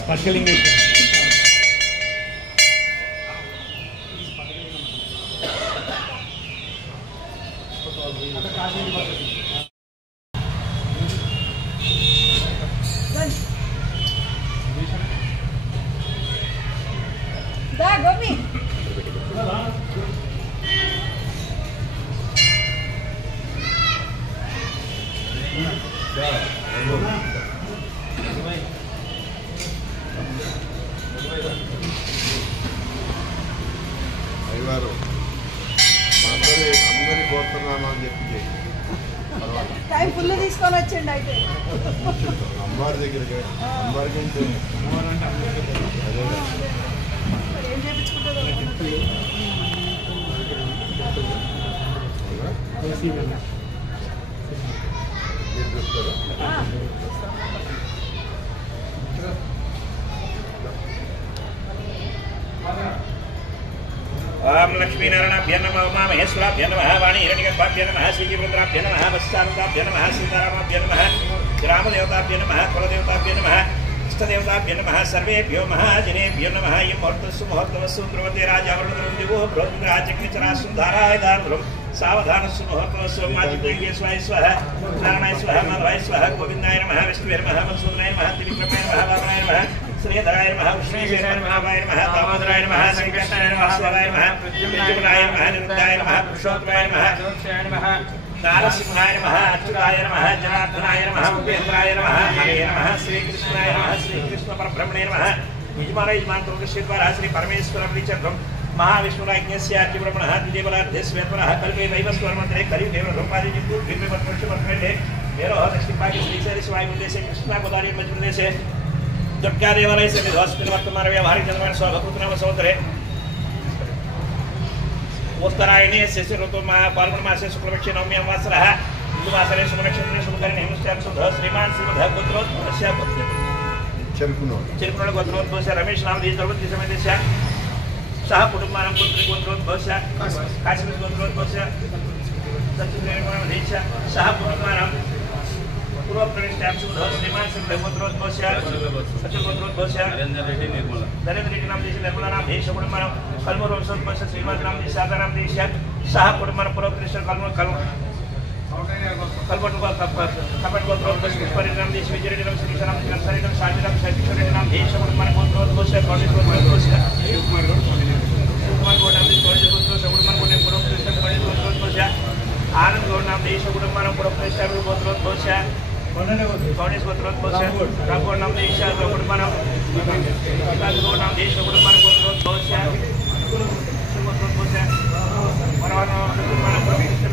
స్పర్శలింగేశ్వర అయ్యవారు అందరి కోరుతున్నాను అని చెప్పి టైం ఫుల్ తీసుకొని వచ్చండి అయితే అమ్మవారి దగ్గరికి అమ్మవారికి ఏం చేయించుకుంటుందో ओम लक्ष्मीनारायणाभ्य नमः उमा महेश्वराभ्य नमः वाणी हिरण्यगर्भाभ्य नमः श्रीजीवरुद्राभ्य नमः वत्सानन्दाभ्य नमः सीतारामाभ्य नमः ग्रामदेवताभ्य नमः कुलदेवताभ्य नमः इष्टदेवताभ्य नमः सर्वेभ्यो महाजनेभ्यो नमः यं मुहूर्तस्सु मुहूर्तवस्सु ध्रुवते राजावरुणं दिवो बृहद्राजग्निचरासुन्धाराय दारुं सावधानस्सु मुहूर्तवस्सु मातृदेव्ये स्वाय स्वाहा नारायणाय स्वाहा माधवाय स्वाहा गोविन्दाय नमः विष्णुवे नमः मधुसूदनाय नमः त्रिविक्रमाय नमः वामनाय नमः श्रीधराय नमः विष्णुशेषाय नमः वाय नमः दामोदराय नमः श्रीकृष्णाय नमः शिवाय नमः प्रद्युम्नाय नमः निरुद्धाय नमः पुरुषोत्तमाय नमः नारसिंहाय नमः अच्युताय नमः जनार्दनाय नमः उपेन्द्राय नमः हरे नमः श्रीकृष्णाय नमः श्रीकृष्ण परब्रह्मणे नमः यजमान श्रीद्वारा श्री परमेश्वर प्रीचन्द्रं महाविष्णुराज्ञस्य अतिब्रह्मणः द्विदेवलाध्यस्वेत्वरः कल्पे वैवस्वरमन्त्रे कलिदेवरम्पादिजिपुर्भिर्विवर्तवर्षवर्षे वेरोः दक्षिणपाके श्रीशैल शिवायुर्देशे कृष्णागोदावरी मध्यप्रदेशे जट्का देवालय से हॉस्पिटल वर्तमान व्यवहारिक जनमान स्वभूतनाम सहोदरे उत्तरायणे शिशि ऋतु पाल्गुन मासे शुक्लपक्षे नवमी अमावास्या हिंदुवासरे शुभनक्षत्रे शुभकरणे हेमस्त्यां शुद्ध श्रीमान श्रीमद् गोत्रोद्भवस्य चिरकुण गोत्रोद्भवस्य रमेश नाम दीर्घवती समेतस्य सह कुटुंबानां पुत्री गोत्रोद्भवस्य काश्मीर गोत्रोद्भवस्य सचिव सह कुटुंबानां पूर्व प्रविष्टां शुद्ध श्रीमान श्रीमद् गोत्रोद्भवस्य सचिव गोत्रोद्भवस्य नरेंद्र रेड्डी नाम देश निर्मला नाम देश कुटुंबानां कलमूर वंशोद्भवस्य श्रीमद् नाम देश सागर नाम देश सह कुटुंबानां पूर्व प्रविष्ट कलमूर कलमूर कपट गोत्रोद्भवस्य परिणाम देश विजय नाम श्री नाम शरीरम शांतिनाम शक्तिश्वरी नाम देश कुटुंबानां गोत्रोद्भवस्य कॉलेज गोत्रोद्भवस्य कुमार गौड़ नाम देश कॉलेज गोत्रोद्भवस्य कुटुंबानां पूर्व प्रविष्ट कॉलेज गोत्रोद्भवस्य आनंद गौड़ नाम देश कुटुंबानां पूर्व प्रविष्ट गोत्रोद्भवस्य कॉलेज गोत्रोद्भवस्य राघव नाम देश कुटुंबानां गौड़ नाम देश कुटुंबानां गोत्रोद्भवस्य गोत्रोद्भवस्य वरवान कुटुंबानां पूर्व प्रविष्ट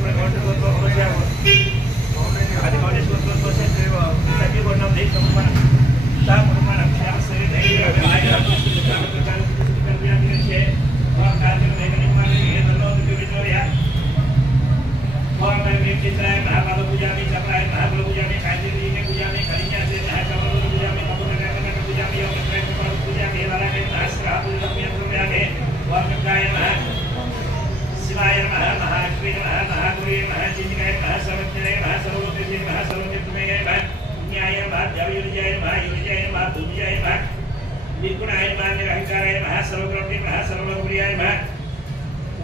गोत्रोद्भवस्य आदि कॉलेज गोत्रोद्भवस्य सभी गौड़ नाम देश कुटुंबानां सह कुटुंबानां श्याम श्री देवी आयरा और कार्य में निर्माण है दोनों विक्टोरिया और मैं चित्राय महाबाल पूजा में चपराय महाबाल पूजा में काजी जी ने पूजा में कलिया से महाकाल पूजा में कपूर करने का पूजा में और प्रेम पर पूजा के वाला के नास्त्रा पूजा में में आगे और गाय महा शिवाय नमः महालक्ष्मी नमः महागौरी नमः चिंतनाय नमः सर्वज्ञाय नमः सर्वलोकेश्वरी नमः सर्वज्ञमय नमः न्याय नमः द्रव्यजय नमः युजय नमः भूमिजय नमः निर्गुणाय नमः निरहंकाराय नमः सर्वव्यापी नमः सर्वलोकप्रियाय नमः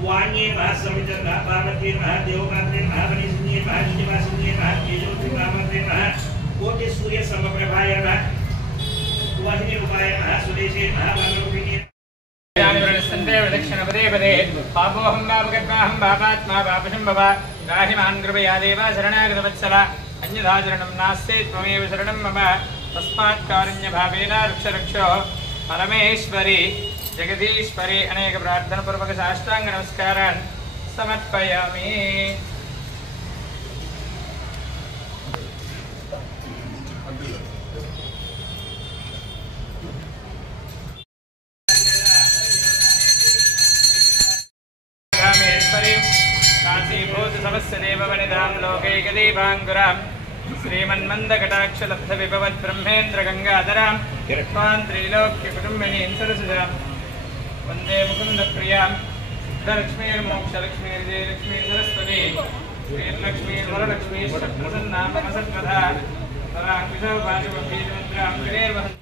वाण्ये नमः सर्वजन्मः पार्वती नमः देवमात्रे नमः गणेशन्ये नमः निजवासिन्ये नमः तेजोत्रिकामत्रे नमः कोटि सूर्य समप्रभाय नमः वाहिनी रूपाय नमः सुदेशे नमः वररूपिणे संदेव दक्षिण पदे पदे पापोहं पापकर्माहं पापात्मा पापशंभव गाहिमान् कृपया देव शरणागतवत्सल अन्यथा शरणं नास्ति त्वमेव शरणं मम तस्मात् कारुण्यभावेन रक्ष रक्षो परमेश्वरी जगदीश्वरी अनेक प्रार्थनापूर्वक साष्टांग नमस्कारान् समर्पयामि। कामेश्वरी काशीभूत समस्त देववनिधां लोकैकदीपाङ्कुरां श्रीमन्मन्दकटाक्षलब्धविभवद्ब्रह्मेन्द्रगङ्गाधरां किरत्वान् त्रैलोक्यकुटुम्बिनीं सरसजां वन्दे मुकुन्दप्रियां सिद्धलक्ष्मीर्मोक्षलक्ष्मीर्जयलक्ष्मी सरस्वती श्रीर्लक्ष्मीर्वरलक्ष्मीश्च मम सत्पथा तराङ्कुशोपाशुभीजमुद्रां गिरेर्वहन्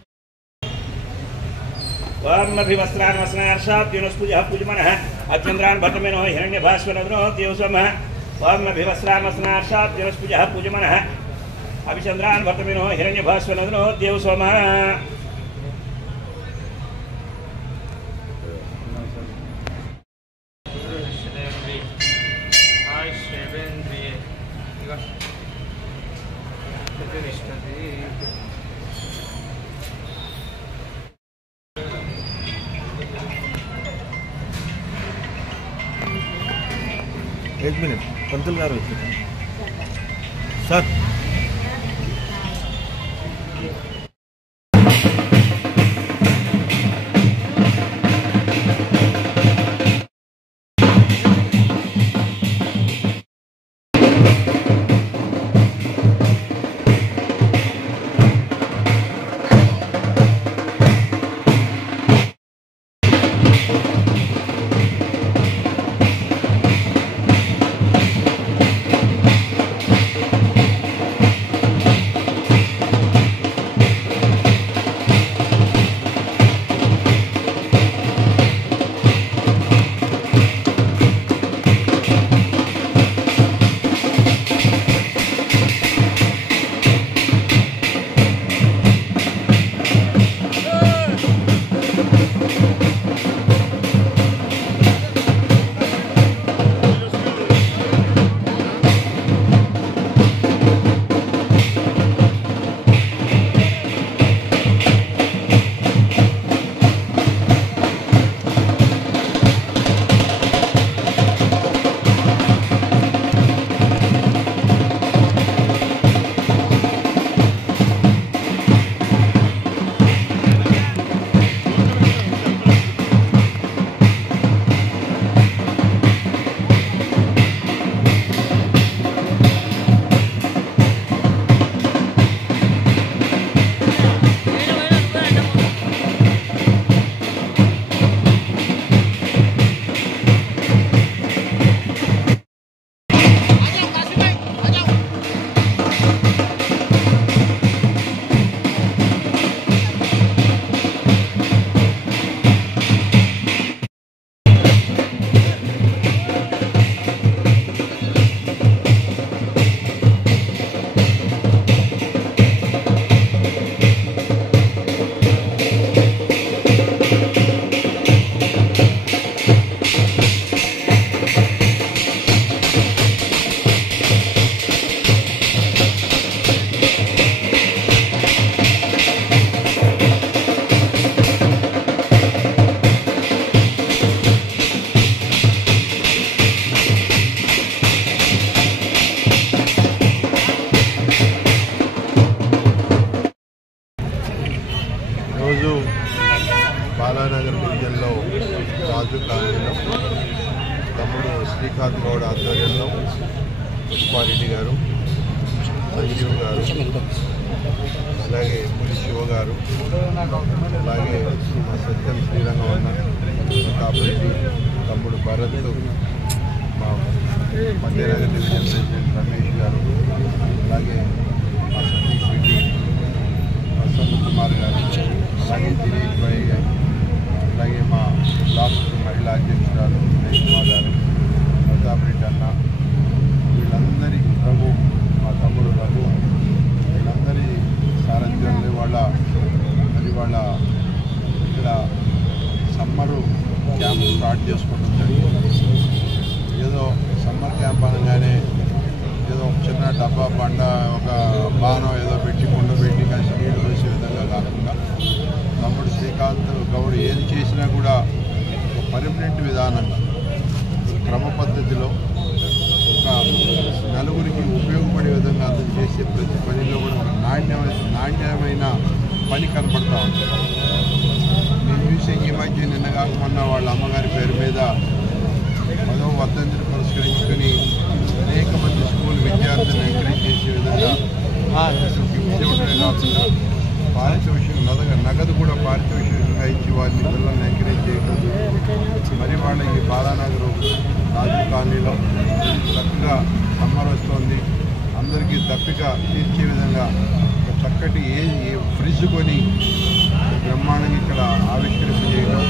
वामभिवस्त्रान्वस्नार्षाद्युनस्पुजः पूजमनः अचन्द्रान् भट्टमेनो हिरण्यभास्वरद्रो देवसमः वामभिवस्त्रान्वस्नार्षाद्युनस्पुजः पूजमनः अभिचन्द्रान् भट्टमेनो हिरण्यभास्वरद्रो देवसमः एक मिनट पंतल गाరు सर బాలానగర్ డివిజన్లో రాజు కాలనీలో తమ్ముడు శ్రీకాంత్ గౌడ్ ఆధ్వర్యంలో పుష్పారెడ్డి గారు, సంజీవ్ గారు, అలాగే పులి శివ గారు, అలాగే మా సత్యం శ్రీరంగవన్న, ప్రతాపరెడ్డి, తమ్ముడు భరత్, మా మధ్యనగర్ డివిజన్ ప్రెసిడెంట్ రమేష్ గారు, అలాగే మా సతీష్ రెడ్డి, వసంత్ కుమార్ గారు, అలాగే దిలీప్ భాయ్ గారు, అలాగే మా బ్లాక్ మహిళా అధ్యక్షురాలు రేష్మా గారు, ప్రతాపరెడ్డి అన్న, వీళ్ళందరి రఘు, మా తమ్ముడు రఘు, వీళ్ళందరి సారథ్యంలో వాళ్ళ ఇక్కడ సమ్మరు క్యాంప్ స్టార్ట్ చేసుకోవడం జరిగింది. ఏదో సమ్మర్ క్యాంప్ అనగానే ఏదో ఒక చిన్న డబ్బా బండ ఒక బాణం ఏదో పెట్టి కుండ పెట్టి కలిసి నీళ్ళు వేసే విధంగా కాకుండా తమ్ముడు శ్రీకాంత్ గౌడ్ ఏది చేసినా కూడా ఒక పర్మనెంట్ విధానంగా క్రమ పద్ధతిలో ఒక నలుగురికి ఉపయోగపడే విధంగా అతను చేసే ప్రతి పనిలో కూడా ఒక నాణ్యమైన పని కనపడతా ఉంటుంది. నేను చూసే ఈ మధ్య నిన్న కాకుండా వాళ్ళ అమ్మగారి పేరు మీద 10వ వర్ధంతిని పురస్కరించుకొని అనేక మంది స్కూల్ విద్యార్థులను ఎంకరేజ్ చేసే విధంగా గిఫ్ట్స్ ఇవ్వడమే కాకుండా పారితోషికం నగదు కూడా పారితోషికంగా ఇచ్చి వాళ్ళని పిల్లల్ని ఎంకరేజ్ చేయడం, మరి వాళ్ళ ఈ బాలానగర్ రాజు కాలనీలో చక్కగా సమ్మర్ వస్తుంది, అందరికీ దప్పిక తీర్చే విధంగా ఒక చక్కటి ఫ్రిడ్జ్ కొని బ్రహ్మాండంగా ఇక్కడ ఆవిష్కరింపజేయడం,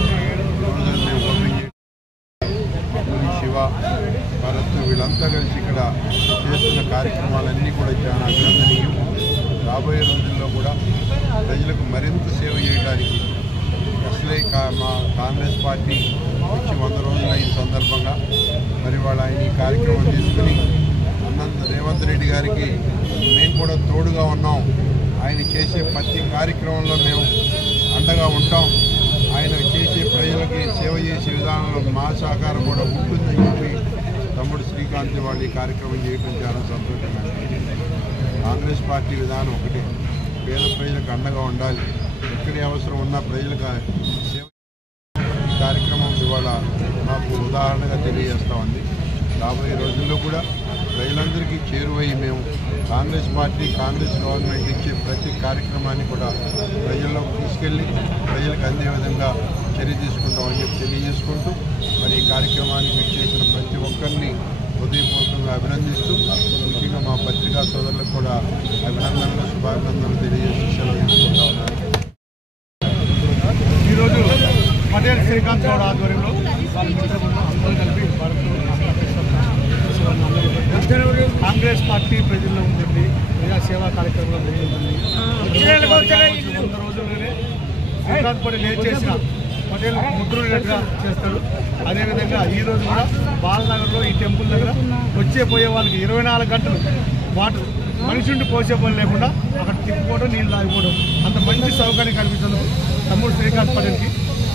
ఈరోజు మేము ఓపెన్ చేయడం, శివ భరత్ వీళ్ళంతా కలిసి ఇక్కడ చేస్తున్న కార్యక్రమాలన్నీ కూడా చాలా అభినందనీయం. రాబోయే రోజుల్లో కూడా ప్రజలకు మరింత సేవ చేయడానికి అసలే మా కాంగ్రెస్ పార్టీ వచ్చి 100 రోజులు అయిన సందర్భంగా మరి వాళ్ళు ఆయన ఈ కార్యక్రమం తీసుకుని రేవంత్ రెడ్డి గారికి మేము కూడా తోడుగా ఉన్నాం, ఆయన చేసే ప్రతి కార్యక్రమంలో మేము అండగా ఉంటాం, ఆయన చేసే ప్రజలకి సేవ చేసే విధానంలో మా సహకారం కూడా ఉంటుందని చెప్పి తమ్ముడు శ్రీకాంత్ వాళ్ళు ఈ కార్యక్రమం చేయడం చాలా సంతోషంగా. కాంగ్రెస్ పార్టీ విధానం ఒకటే, పేద ప్రజలకు అండగా ఉండాలి, ఎక్కడే అవసరం ఉన్నా ప్రజలకు సేవ. ఈ కార్యక్రమం ఇవాళ మాకు ఉదాహరణగా తెలియజేస్తూ ఉంది. రాబోయే రోజుల్లో కూడా ప్రజలందరికీ చేరువయ్యి మేము కాంగ్రెస్ పార్టీ కాంగ్రెస్ గవర్నమెంట్ ఇచ్చే ప్రతి కార్యక్రమాన్ని కూడా ప్రజల్లోకి తీసుకెళ్ళి ప్రజలకు అందే విధంగా చర్య తీసుకుంటామని చెప్పి తెలియజేసుకుంటూ మరి ఈ కార్యక్రమానికి విచ్చేసిన ప్రతి ఒక్కరిని హృదయపూర్వకంగా అభినందిస్తూ ముఖ్యంగా మా పత్రికా సోదరులకు కూడా అభినందనలు శుభాభినందనలు తెలియజేస్తూ సెలవు తీసుకుంటా ఉన్నారు. ఈరోజు పటేల్ శ్రీకాంత్ గౌడ్ ఆధ్వర్యంలో వాళ్ళ మిత్రులు అందరూ కలిపి కాంగ్రెస్ పార్టీ ప్రజల్లో ఉంటుంది, ప్రజా సేవా కార్యక్రమంలో ఉంటుంది. 100 రోజుల్లోనే శ్రీకాంత్ పటేల్ ఏం చేసిన పటేల్ ముద్రుడినట్టుగా చేస్తాడు. అదేవిధంగా ఈరోజు కూడా బాలనగర్లో ఈ టెంపుల్ దగ్గర వచ్చే పోయే వాళ్ళకి 24 గంటలు వాటర్ మనిషి నుండి పోసే పని లేకుండా అక్కడ తిప్పుకోవడం నీళ్ళు తాగిపోవడం అంత మంచి సౌకర్యం కల్పించేందుకు తమ్ముడు శ్రీకాంత్ పటేల్కి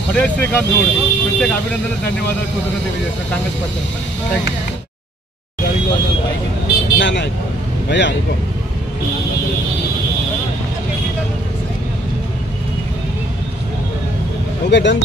పటేల్ శ్రీకాంత్ గౌడ్ ప్రత్యేక అభినందనలు ధన్యవాదాలు కృతజ్ఞతలు తెలియజేస్తాను కాంగ్రెస్ పార్టీ. Thank you. भैया रुको ఓకే డన్.